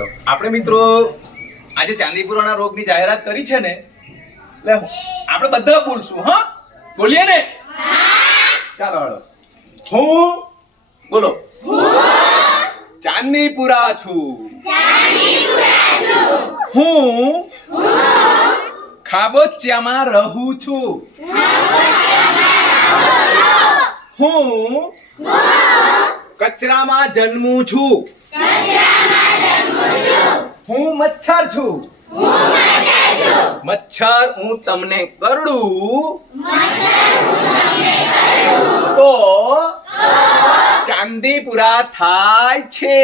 આપણે મિત્રો આજે ચાંદીપુરાના રોગની જાહેરાત કરી છે ને, એટલે આપણે બધા બોલશું. હા, બોલીએ ને? ચાલો હાલો. હું બોલો. ચાંદીપુરા છું. હું ખાબોચિયામાં રહું છું. હું કચરામાં જન્મું છું. હું મચ્છર છું. મચ્છર હું તમને કરડું તો ચાંદીપુરા થાય છે.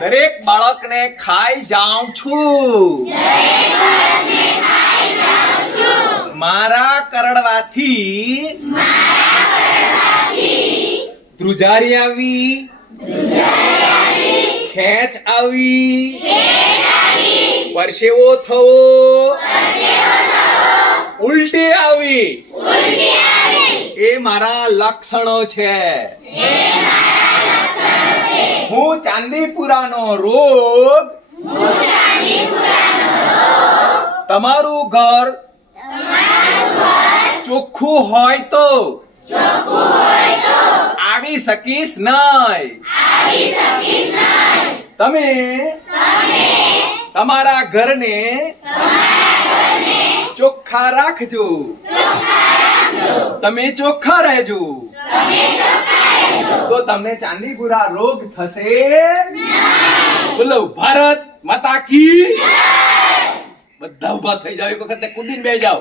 દરેક બાળકને ખાઈ જાઉં છું. મારા કરડવાથી ધ્રુજારી આવી, ખેંચ આવી, પરસેવો થવો, ઉલટી આવી, એ મારા લક્ષણો છે. હું ચાંદીપુરાનો રોગ તમારું ઘર ચોખ્ખું હોય તો આવી શકીશ નહીં. તમે તમારા ઘરને ચોખ્ખા રાખજો. તમે ચોખ્ખા રહેજો તો તમને ચાંદીપુરા રોગ થશે. બોલો ભારત માતા કી. બધા ઉભા થઈ જાવ, એક વખત કુદીને બેસી જાવ.